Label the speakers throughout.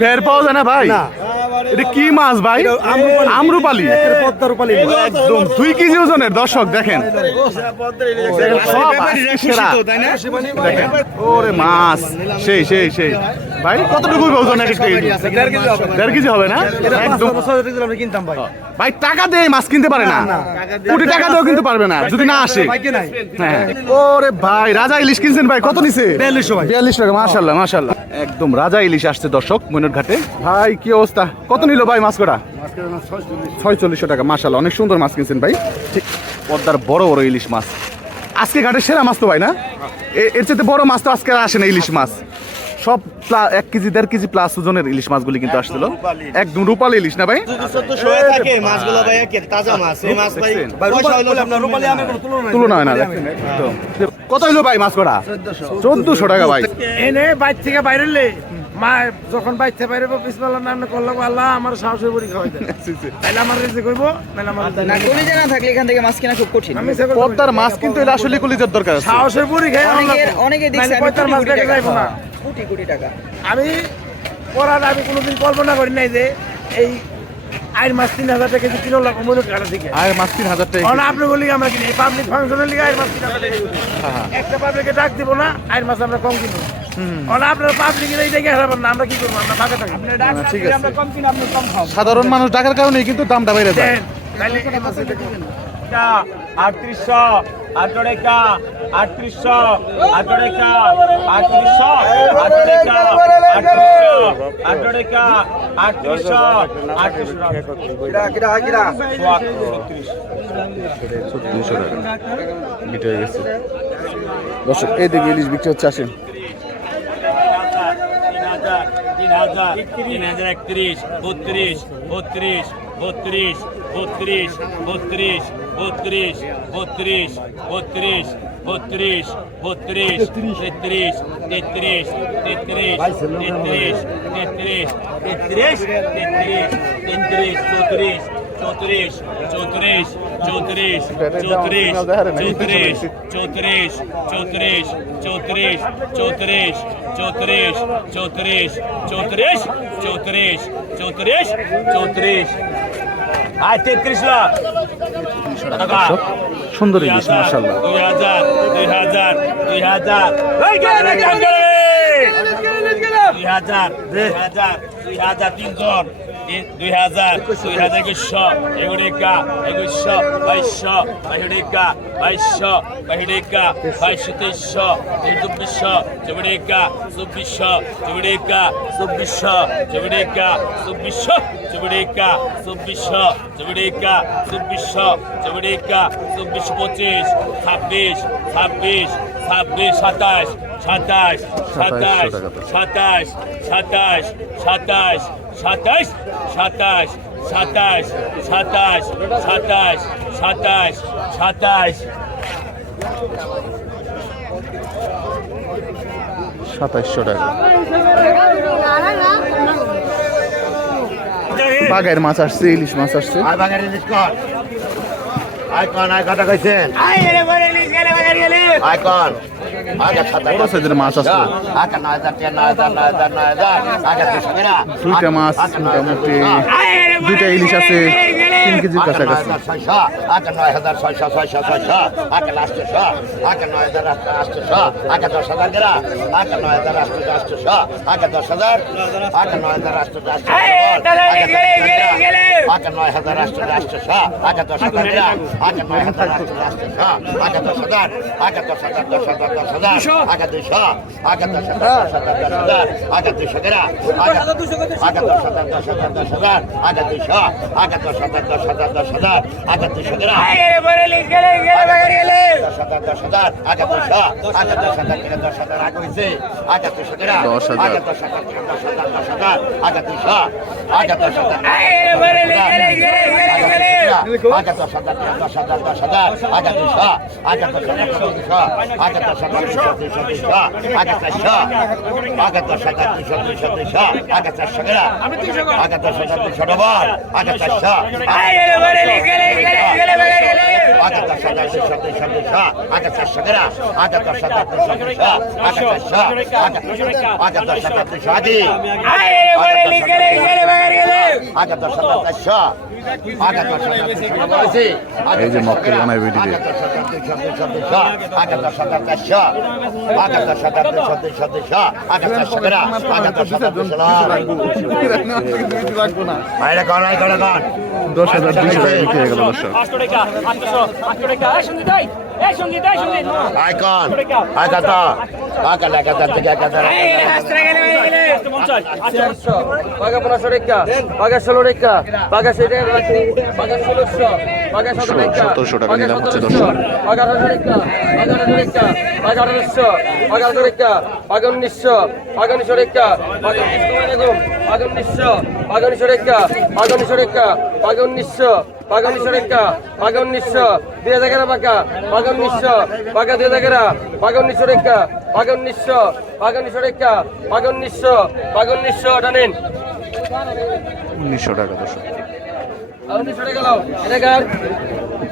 Speaker 1: বের পাওয়া যায় না ভাই? এটা কি মাছ ভাই?
Speaker 2: আমরুপালি।
Speaker 1: একদম দুই কেজি ওজনের দর্শক দেখেন। দেখেন। ওরে মাছ সেই সেই সেই। ভাই কতটুকু ওজন এক একটা
Speaker 2: দেড় কেজি হবে।
Speaker 1: দেড় কেজি হবে না? একদম।
Speaker 2: আমরা কিনতাম ভাই।
Speaker 1: ভাই টাকা দিয়ে মাছ কিনতে পারে না। কোটি টাকা দিয়েও কিন্তু পারবে না যদি না আসে। হ্যাঁ। ওরে ভাই রাজা ইলিশ কিনছেন ভাই কত নিছে?
Speaker 2: বিয়াল্লিশশো ভাই।
Speaker 1: বিয়াল্লিশ টাকা মাশাল্লাহ মাশাল্লাহ একদম রাজা ইলিশ আসছে দর্শক মইনুর ঘাটে। ভাই কি অবস্থা? কত নিল ভাই মাছ কটা? ছয়চল্লিশশো টাকা মাশাল্লাহ অনেক সুন্দর মাছ কিনছেন ভাই। ঠিক পদ্মার বড় বড় ইলিশ মাছ। আজকে ঘাটে সেরা মাছ তো ভাই না? এ- এর চেয়ে বড় মাছ তো আজকে আর আসে না ইলিশ মাছ। সব এক কেজি দেড় কেজি প্লাস ওজনের ইলিশ মাছগুলি কিন্তু আসছিল। একদম রূপালী ইলিশ না ভাই?
Speaker 2: তুলনা
Speaker 1: হয় না কত হইল ভাই মাছ কটা? চোদ্দশো। টাকা ভাই।
Speaker 3: এনে বাইর থেকে বাইরে মা যখন থেকে বাইরে বিসমাল্লাহ নাম করল আল্লাহ আমার সাহসের পরীক্ষা খাওয়াই দেন তাইলে আমার রেজে করব নাহলে আমার
Speaker 4: না কলিজা না। থাকলে এখান থেকে মাছ কেনা খুব কঠিন।
Speaker 1: পদ্মার মাছ কিন্তু এটা আসলে কলিজার দরকার আছে।
Speaker 3: সাহসের পরীক্ষা
Speaker 4: অনেকের অনেকে দেখছি কোটি
Speaker 3: মাছ যাইবো না।
Speaker 4: কোটি কোটি টাকা।
Speaker 3: আমি পড়ার আমি কোনোদিন কল্পনা করি নাই যে এই আইন মাছ তিন হাজার টাকা কেজি কিলো লাগবে মনে কাটা থেকে।
Speaker 1: আর মাছ তিন হাজার টাকা
Speaker 3: কারণ আপনি বলি আমরা কিনি পাবলিক ফাংশনের লিগে আইন মাছ তিন হাজার টাকা একটা পাবলিকে ডাক দিব না আইন মাছ আমরা কম কিনবো।
Speaker 1: সাধারণ মানুষ ডাকার কারণে কিন্তু দামটা বেড়ে যায়।
Speaker 5: আটত্রিশশো আটরেখা আটত্রিশশো আটরেখা আটত্রিশশো আটরেখা আটত্রিশশো আটরেখা আটত্রিশশো
Speaker 1: আটত্রিশশো। দর্শক এই দিকে ইলিশ বিক্রি হচ্ছে আসেন।
Speaker 5: হাজার তিন হাজার একত্রিশ বত্রিশ বত্রিশ বত্রিশ বত্রিশ বত্রিশ বত্রিশ বত্রিশ বত্রিশ বত্রিশ বত্রিশ তেত্রিশ তেত্রিশ তেত্রিশ তেত্রিশ তেত্রিশ তেত্রিশ তেত্রিশ তেত্রিশ চৌত্রিশ চৌত্রিশ চৌত্রিশ চৌত্রিশ চৌত্রিশ চৌত্রিশ চৌত্রিশ চৌত্রিশ চৌত্রিশ চৌত্রিশ চৌত্রিশ চৌত্রিশ চৌত্রিশ চৌত্রিশ চৌত্রিশ চৌত্রিশ আর তেত্রিশ লাখ
Speaker 1: সুন্দর ইলিশ
Speaker 5: দুই হাজার দুই হাজার দুই হাজার দুই হাজার দুই হাজার দুই হাজার তিনজন দুই হাজার দুই হাজার একুশশো এগুড়িকা একুশশো বাইশশো বাইশিকা বাইশশো বাইশিকা বাইশশো তেইশশো চব্বিশশো চব্বিশা চব্বিশশো চব্বিশা চব্বিশশো চব্বিশা চব্বিশশো চব্বিশা চব্বিশশো চব্বিশা চব্বিশশো চব্বিশা চব্বিশ পঁচিশ ছাব্বিশ ছাব্বিশ ছাব্বিশ সাতাশ সাতাশ সাতাশ সাতাশ সাতাশ সাতাশ সাতাশ সাতাশ সাতাশ সাতাশ সাতাশ সাতাশ সাতাশ।
Speaker 1: সাতাইশশো টাকা। বাঘের মাছ আসছে ইলিশ মাছ আসছে।
Speaker 4: আর বাগারে ইলিশ কর। আয় কন আয় কথা কইছেন। আয় আই আইকন। আগে খাতা
Speaker 1: বড় সাইজের মাছ আছে।
Speaker 4: আগে 9000 9000 9000 9000 আগে না
Speaker 1: দুইটা মাছ মোটামুটি দুইটা ইলিশ আছে। তিন কেজির কাছাকাছি।
Speaker 4: আগে 9000 600 600 600 আগে লাস্ট 600 আগে 9000 লাস্ট 600 আগে 10000 গেরা আগে 9000 লাস্ট 600 আগে 10000 আগে 9000 লাস্ট 600 আগে 9000 লাস্ট 600 আগে 10000 গেরা আগে 9000 লাস্ট 600 আগে 10000 আগে 10000 আগে আগাত সাদা সাদা সাদা আগাত সাদা আগাত সাদা আগাতা শাখা দুই সাথে সাথে আগাতা শাহ আগাতা শাখা দুই সাথে সাথে শাহ আগাতা শাখা আগাতা শাখা দুই শতবার আগাতা শাহ আগাতা শাখা দুই দুই সাত দুই সাত আট চার সাতেরা আট চার সাত আট দশ
Speaker 1: হাজার
Speaker 6: আটশো টাকা আটশো হয়ে
Speaker 4: আইকন একাত্তর একাত্তর একাত্তর থেকে
Speaker 2: চারশো বাঘা পনেরোশো রেখা বাঘা ষোলো রেখা বাঘা সেটা বাঘা ষোলোশো বাঘা সতেরো রেখা। বাঘা আঠারোশো রেখা বাঘা আঠারোশো রেখা বাঘা আঠারোশো আঠারো রেখা বাঘা উনিশশো বাঘা উনিশশো রেখা বাঘা উনিশশো বাঘা উনিশশো বাঘা উনিশশো রেখা বাঘা উনিশশো রেখা বাঘা উনিশশো বাঘা উনিশশো রেখা দুই হাজার এগারো বাঘা বাঘা উনিশশো বাঘা দুই হাজার এগারো বাঘা উনিশশো রেখা বাঘা উনিশশো বাঘা উনিশশো রেখা উনিশশো বাঘা উনিশশো টানেন।
Speaker 1: উনিশশো টাকা দর্শক।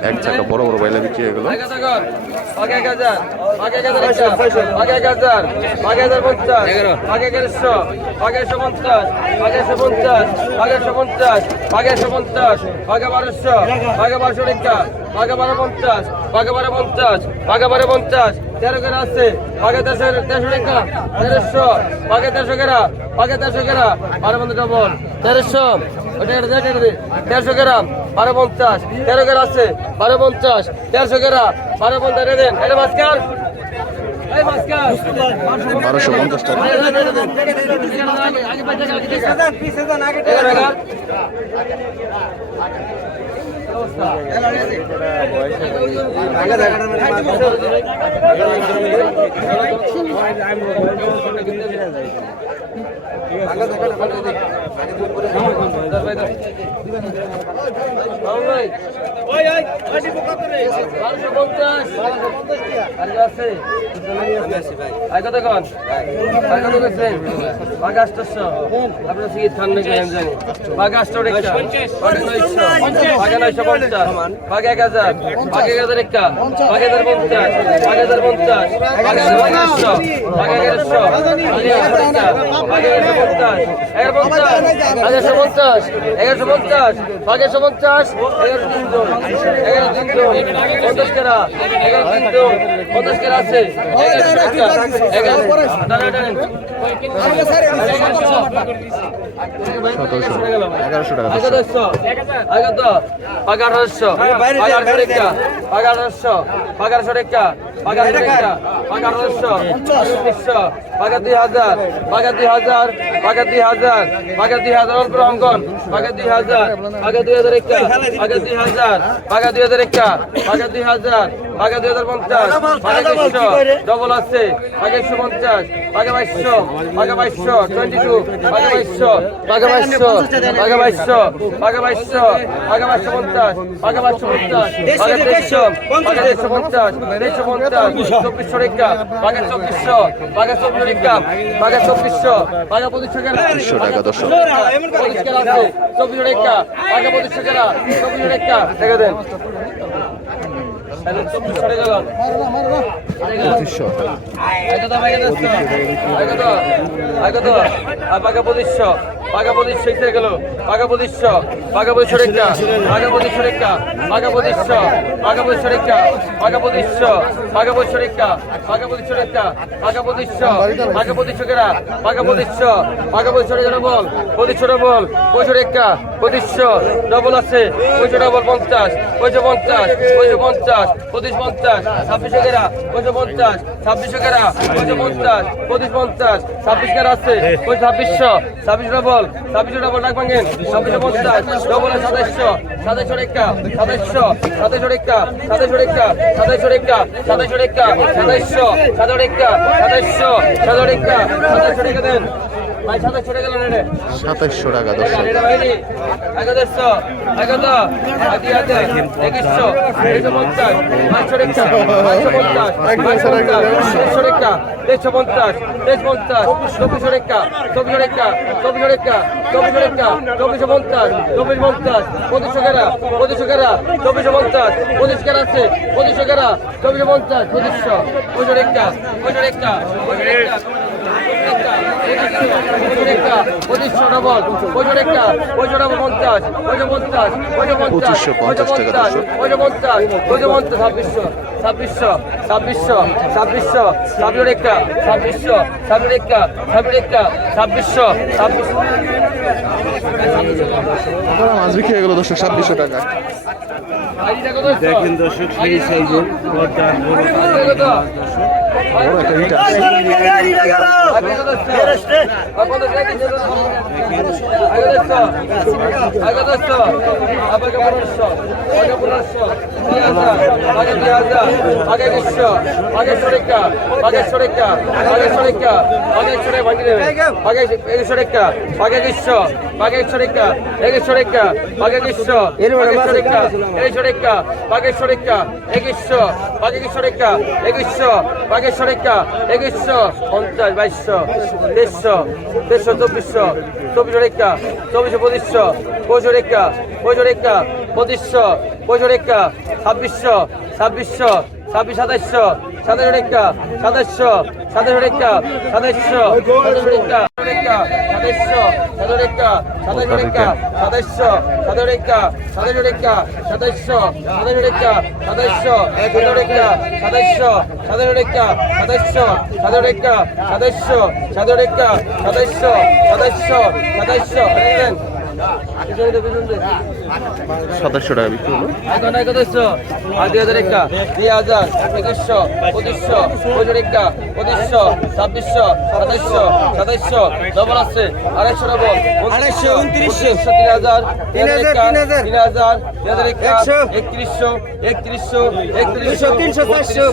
Speaker 1: এক চাকা বড় বড় বাইলা বিক্রি হয়ে গেল।
Speaker 2: তেরো কেরা আছে? আগে তেরোশো তেরোশো রেখা তেরোশো আগে তেরোশো কেরা আগে তেরোশো কেরা বারো পঞ্চাশ ডবল তেরোশো তেরোশো গ্রাম বারো পঞ্চাশ। তেরো গ্রাম আছে বারো পঞ্চাশ। তেরোশো গ্রাম বারো পঞ্চাশ এটা দেন। এটা মাস্কার
Speaker 1: বারোশো পঞ্চাশ টাকা।
Speaker 2: পঞ্চাশ আষ্টশো আপনার কি ঠান্ডা করে আমি জানি বাঘ আষ্ট নয়শো বাঘ পঞ্চাশ বাঘ এক হাজার বাঘ এক হাজার একটা বাঘ হাজার পঞ্চাশ বাঘ হাজার পঞ্চাশ বাঘ হাজার পঞ্চাশশো এগারোশো বাঘ এগারোশো পঞ্চাশ এগারো পঞ্চাশ এগারোশো পঞ্চাশ এগারোশো পঞ্চাশ বাঘ একশো পঞ্চাশ এগারো তিনজন এগারো তিনজন পঞ্চাশ কেরা এগারো তিনজন পঞ্চাশ কেরা আছে এগারোশো টাকা এগারো
Speaker 1: সতেরোশো এগারোশো টাকা
Speaker 2: এগারোশো এগারো এগারোশো রেখা এগারোশো এগারোশো রেখা এগারোশো রেখা এগারোশো উনিশশো বাঘা দুই হাজার বাঘা দুই হাজার বাঘা দুই হাজার বাঘা দুই হাজার অল্প অঙ্কন বাঘা দুই হাজার বাঘা দুই হাজার একটা বাঘা দুই হাজার বাঘা দুই হাজার একটা বাঘা দুই হাজার বাঘা দুই হাজার পঞ্চাশ বাঘা দুইশো ডবল আছে বাঘা একশো পঞ্চাশ বাঘা বাইশশো বাঘা বাইশশো টোয়েন্টি টু বাঘা বাইশশো বাঘা বাইশশো বাঘা বাইশশো বাঘা বাইশশো বাঘা বাইশশো পঞ্চাশ পঞ্চাশ পঞ্চাশ পঞ্চাশ। চব্বিশশো রেখা চব্বিশশো চব্বিশ রেখা বাঘা চব্বিশশো বাঘা পঁচিশশো কেনা
Speaker 1: পঁচিশশো টাকা দর্শক
Speaker 2: পরিষ্কার আছে চব্বিশ রেখা বাঘা পঁচিশশো কেনা চব্বিশ রেখা দেখে দেন। চব্বিশশো রেখা
Speaker 1: পঁচিশশো
Speaker 2: আগত আগত আগত আগত পাকা পঁচিশশো পাকা পঁচিশশো এসে গেল। পাকা পঁচিশশো পাকা পঁচিশশো রেখা। পাকা পঁচিশশো রেখা। পাকা পঁচিশশো পাকা পঁচিশশো রেখা পাকা পঁচিশশো পাকা পঁচিশশো রেখা। পাকা পঁচিশশো রেখা পাকা পঁচিশশো পাকা পঁচিশশো কেরা পাকা পঁচিশশো পাকা পঁচিশশো রেখা বল। ডবল পঁচিশশো রেখা পঁচিশশো ডবল আছে। পঁচিশশো ডবল পঞ্চাশ। পঁচিশশো পঞ্চাশ। পঁচিশশো পঞ্চাশ। পঁচিশ পঞ্চাশ। ছাব্বিশশো কেরা পঁচিশশো পঞ্চাশ। ছাব্বিশশো কেরা পঁচিশশো পঞ্চাশ। পঁচিশ পঞ্চাশ। ছাব্বিশ কেরা আছে। পঁচিশ ছাব্বিশশো ছাব্বিশ ডবল। ছাব্বিশশো ডবল ডাক ভাঙেন। ছাব্বিশশো পঞ্চাশ ডবল সাতাইশশো সাতাইশশো রেখা, সাতাইশশো সাতাইশশো রেখা সাতাইশশো রেখা সাতাইশশো রেখা সাতাইশশো রেখা, সাতাইশশো সাতাইশো রেখা সাতাইশশো সাতাইশো রেখা সাতাইশো রেখা দেন।
Speaker 1: সাতাইশশো টাকা দর্শক।
Speaker 2: একশো পঞ্চাশ দেড় পঞ্চাশ চব্বিশশো রেখা চব্বিশশো রেখা চব্বিশশো রেখা চব্বিশশো রেখা চব্বিশশো পঞ্চাশ চব্বিশ পঞ্চাশ পঁচিশশো কেরা পঁচিশশো কেরা চব্বিশশো পঞ্চাশ পঁচিশ কেরা আছে পঁচিশশো কেরা চব্বিশশো পঞ্চাশ পঁচিশশো পঁচিশশো রেখা পঁচিশশো রেখা পঁচিশশো রেখা একটা পঁচিশশো ডবল পঁচিশশো একটা পঁচিশশো পঁচিশশো পঞ্চাশ পঁচিশশো পঞ্চাশ
Speaker 1: 2550 টাকা
Speaker 2: ছাব্বিশশো ছাব্বিশশো ছাব্বিশশো ছাব্বিশশো ছাব্বিশ একটা ছাব্বিশশো ছাব্বিশ একটা ছাব্বিশ একটা ছাব্বিশশো ছাব্বিশশো
Speaker 1: ছাব্বিশশো টাকা
Speaker 2: দেখেন দর্শক, সেই সাইজের
Speaker 1: বড় একটা ইট আছে।
Speaker 2: একশো একশো একশো একুশশো পঞ্চাশ, বাইশশো তেইশশো তেইশশো চব্বিশশো চব্বিশশো রেখা, চব্বিশশো পঁচিশশো পঁচিশশো রেখা পঁচিশশো রেখা, পঁচিশশো পঁচিশশো রেখা, ছাব্বিশশো ছাব্বিশশো, ছাব্বিশ, সাতাইশশো সাতাশ রেখা সাতাইশশো সাতাশ রেখা সাতাইশশো সাতাশ রেখা সাতাইশশো সাতাশ রেখা সাতাশ রেখা সাতাইশশো সাতাশ রেখা সাতাশ রেখা সাতাইশশো সাতাশ রেখা সাতাইশশো সাতাশ রেখা সাতাইশশো সাতাশ রেখা সাতাইশশো সাতাশ রেখা সাতাইশশো সাতাশ রেখা সাতাইশশো সাতাইশশো সাতাইশশো
Speaker 1: সাতাশশো টাকা বিক্রি হলো।
Speaker 2: এখন একাদশশো আর দুই হাজার একটা দুই হাজার একুশশো পঁচিশশো পঁচিশ একটা পঁচিশশো ছাব্বিশশো সাতাইশশো সাতাইশশো ডবল আছে আড়াইশো ডবল আড়াইশো উনত্রিশশো তিন হাজার তিন হাজার তিন হাজার তিন হাজার একটা একত্রিশশো একত্রিশশো একত্রিশশো তিনশো চারশো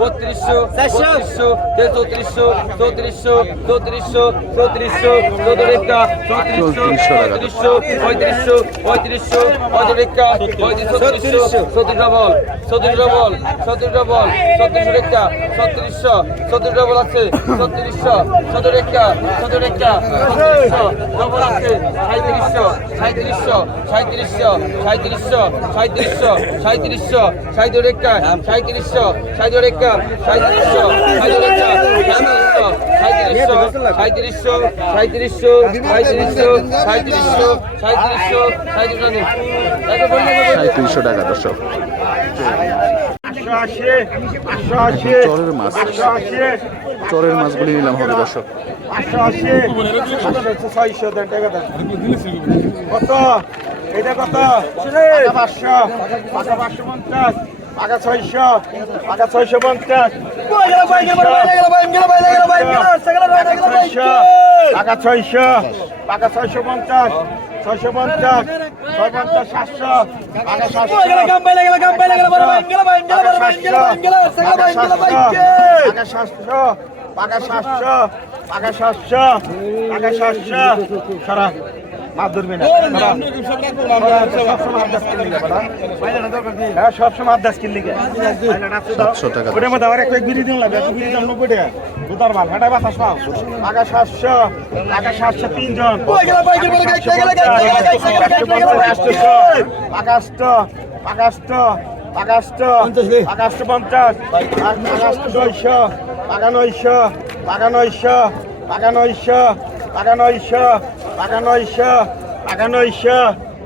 Speaker 2: বত্রিশশো বত্রিশশো চৌত্রিশশো চৌত্রিশশো চৌত্রিশশো চৌত্রিশশো চৌত্রিশ একটা চৌত্রিশশো পঁয়ত্রিশশো পঁয়ত্রিশশো পঁয়ত্রিশশো পঁয়ত্রিশটা পঁয়ত্রিশশো ছত্রিশ ডবল ছত্রিশ ডবল ছত্রিশ ডবল ছত্রিশ রেখা ছত্রিশশো ছত্রিশ ডবল আছে ছত্রিশশো ছত্রিশ রেখা ছত্রিশ রেখা ছত্রিশশো ডবল আছে সাঁত্রিশশো সাঁত্রিশশো সাঁত্রিশশো সাঁত্রিশশো সাঁত্রিশশো সাঁত্রিশশো সাঁত্রিশ রেখা সাঁত্রিশশো সাঁত্রিশ রেখা সাঁত্রিশশো সাঁত্রিশ রেখা সাঁত্রিশশো
Speaker 1: টাকা চরের মাছ চরের মাছগুলি নিলাম হবে দর্শক
Speaker 3: কত এটা কত পাঁচশো পাঁচশো পঞ্চাশ পাকা ছয়শো পাকা ছয়শো পঞ্চাশ। পাকা ছয়শো পাকা ছয়শো পঞ্চাশ ছয়শো পঞ্চাশ, ছয় পঞ্চাশ, সাতশো পাকা সাতশো পাকা সাতশো পাকা সাতশো পাকা সাতশো পাকা সাতশো। সারা। মাছ ধরবি না হ্যাঁ সবসময় আদাস কিনলি
Speaker 1: সাতশো টাকা
Speaker 3: ওটার মধ্যে আবার একটা বিড়ি দিন লাগবে বিড়ি দাম নব্বই টাকা দুটার মাল হাঁটা বাতাস পাও টাকা সাতশো টাকা সাতশো তিনজন আকাশট আকাশট আকাশট আকাশট পঞ্চাশ আকাশট নয়শো টাকা নয়শো টাকা নয়শো টাকা নয়শো টাকা নয়শো টাকা নয়শো টাকা নয়শো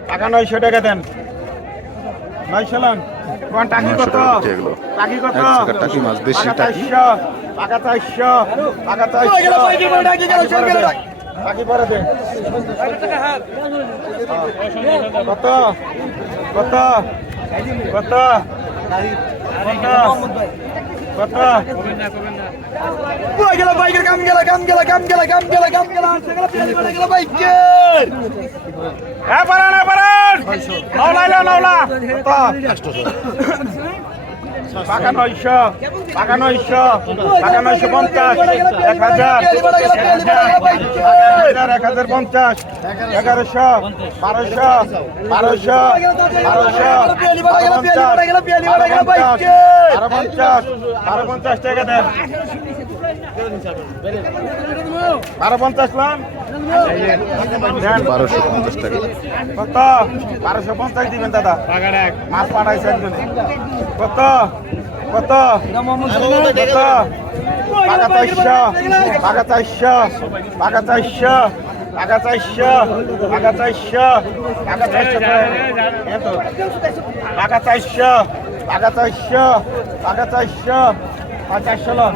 Speaker 3: টাকা নয়শো টাকা দেন নয়শো লান তোমার টাকি কত?
Speaker 1: টাকা
Speaker 3: কত
Speaker 1: টাকি মাছ, দেশি টাকি।
Speaker 3: টাকা চারশো টাকা চারশো টাকি পরে দে কত? কত? কত? কত? কত? বাইকের
Speaker 7: কাম গেল কাম গেল কাম গেল কাম গেল কাম গেল আর গেল পেলে পড়ে গেল বাইকের
Speaker 3: এ পারান এ পারান। নাও লাইলা নাও না পাকা নয়শো পাকা নয়শো পাকা নয়শো পঞ্চাশ, এক হাজার এক হাজার পঞ্চাশ এগারোশো বারোশো বারোশো বারোশো বারো পঞ্চাশ বারো পঞ্চাশ টাকা দেন। বারো পঞ্চাশ দেন
Speaker 1: বারোশো পঞ্চাশ টাকা।
Speaker 3: কত? বারোশো পঞ্চাশ দিবেন, দাদা। মাছ পাঠাইছে একজনে। কত? কত? কত? পাকা চারশো পাকা চারশো পাকা চারশো পাকা চারশো পাকা চারশো পাকা চারশো পাকা চারশো পাকা চারশো পাকা চারশো লোক।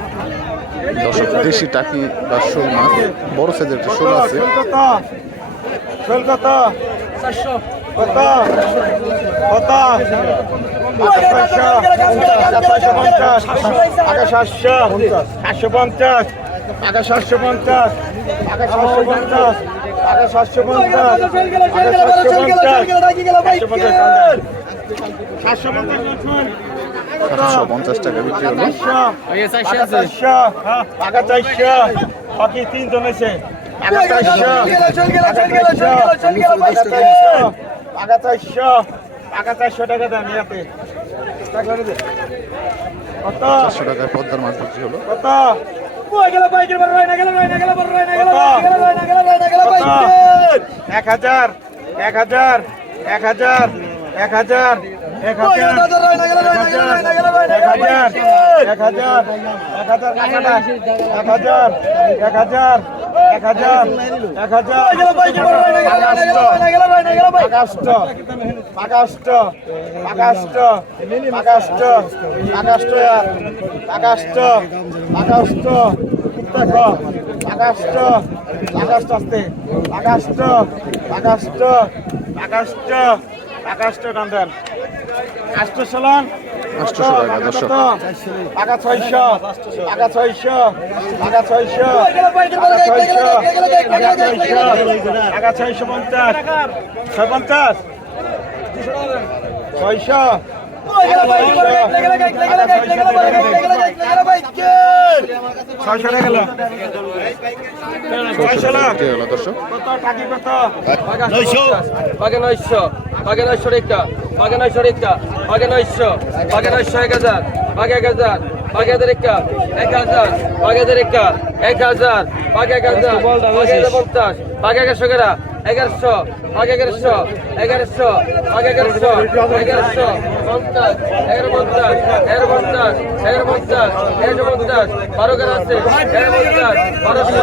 Speaker 1: দর্শক দেশি টাকি বা শোল মাছ বড় সাইজের একটা শোল আছে
Speaker 3: সাতশো পঞ্চাশ আগে সাতশো পঞ্চাশ আগে সাতশো পঞ্চাশ আগে সাতশো পঞ্চাশ আগে সাতশো পঞ্চাশ সাতশো পঞ্চাশ সাতশো পঞ্চাশ
Speaker 1: টাকা বিক্রি হলো।
Speaker 3: তিনজন এসে টাকা চারশো টাকা চারশো টাকা দেন ইয়াতে কত
Speaker 1: চারশো টাকায় পদ্মার মাছ বিক্রি হলো
Speaker 3: কত এক হাজার এক হাজার এক হাজার এক হাজার। এক হাজার এক হাজার এক হাজার এক হাজার এক হাজার এক হাজার এক হাজার পাকাষ্ট পাকাষ্ট পাকাষ্ট পাকাষ্ট পাকাষ্ট পাকাষ্ট পাকাষ্ট পাকাষ্ট পাকাষ্ট আসতে পাকাষ্ট পাকাষ্ট পাকাষ্ট পাকাষ্ট কান্দেন। কাষ্ট চলন
Speaker 1: আটশোশো টাকা, দর্শক।
Speaker 3: টাকা ছয়শো টাকা ছয়শো টাকা ছয়শো টাকা ছয়শো টাকা ছয়শো পঞ্চাশ ছয় পঞ্চাশ ছয়শো ছয়শো টাকা গেল কত? টাকি কত?
Speaker 2: বাগে নয়শো নয়শো রেখা। বাগে নয়শো রেখা বাগে নয়শো বাগে নয়শো এক হাজার বাগে এক হাজার বাগে হাজার রেখা এক হাজার বাগে হাজার রেখা এক হাজার বাগে এক হাজার বাগে হাজার পঞ্চাশ বাগে এগারোশো গেরা এগারোশো বাগে এগারোশো এগারোশো বাগে এগারোশো এগারোশো পঞ্চাশ এগারো পঞ্চাশ এগারো পঞ্চাশ এগারো পঞ্চাশ এগারো পঞ্চাশ বারো গেরা আছে এগারো পঞ্চাশ বারোশো।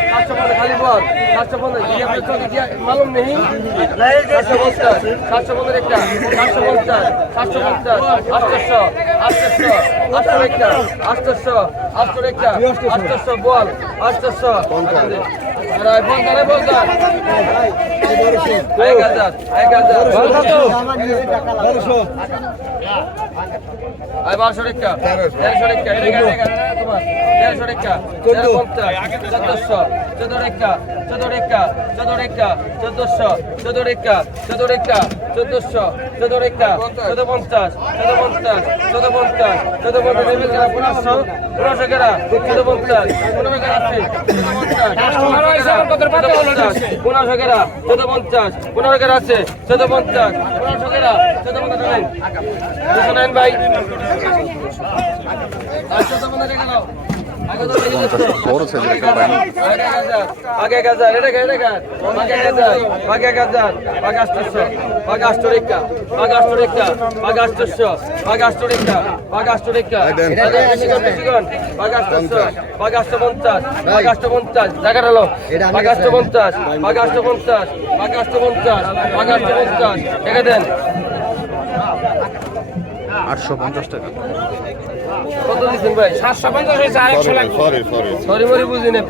Speaker 2: सातशे पंधरा खाली बोल सातशे पंधरा मालूम नाही सातशे पन्नास सातशे पंधरा एकटा सातशे पन्नास सातशे पन्नास अठराशे अठराशे अठरा एकटा अठराशे अठरा एकटा अठराशे बोल अठराशे बोलता बोलता एक हजार एक हजार আই 1200 টাকা 1300 টাকা 1300 টাকা এটা গাড়ি গাড়ি তোমার 1300 টাকা 1450 1700 চোদ্দরেখা চোদ্দরেখা চোদ্দরেখা চোদ্দশো চোদ্দরেখা চোদ্দরেখা চোদ্দশো চোদ্দরেখা চোদ্দ পঞ্চাশ চোদ্দ পঞ্চাশ চোদ্দ পঞ্চাশ চোদ্দ পঞ্চাশ পনেরোশো পনেরোশো গেরা চোদ্দ পঞ্চাশ পনেরো গেরা আছে পনেরোশো গেরা চোদ্দ পঞ্চাশ পনেরো গেরা আছে চোদ্দ পঞ্চাশ পনেরোশো গেরা চোদ্দ পঞ্চাশ ভাই পঞ্চাশ
Speaker 1: বড় সাইজের একটা গাজার
Speaker 2: আগে গাজার এটা এটা গাজ আগে গাজার আগে গাজার পাগাস্টস পাগাস্টরিকা পাগাস্টরিকা পাগাস্টস পাগাস্টরিকা পাগাস্টরিকা এটা বেশি করে বেশি করে পাগাস্টস পাগাস্ট 50 পাগাস্ট 50 জায়গা হলো পাগাস্ট 50 পাগাস্ট 50 পাগাস্ট 50 পাগাস্ট 50 দেখা দেন
Speaker 1: আটশো পঞ্চাশ টাকা।
Speaker 2: কত দিচ্ছেন ভাই?
Speaker 6: সাতশো পঞ্চাশ হয়েছে আরেকশো লাগবে।
Speaker 2: সরি মরি বুঝি না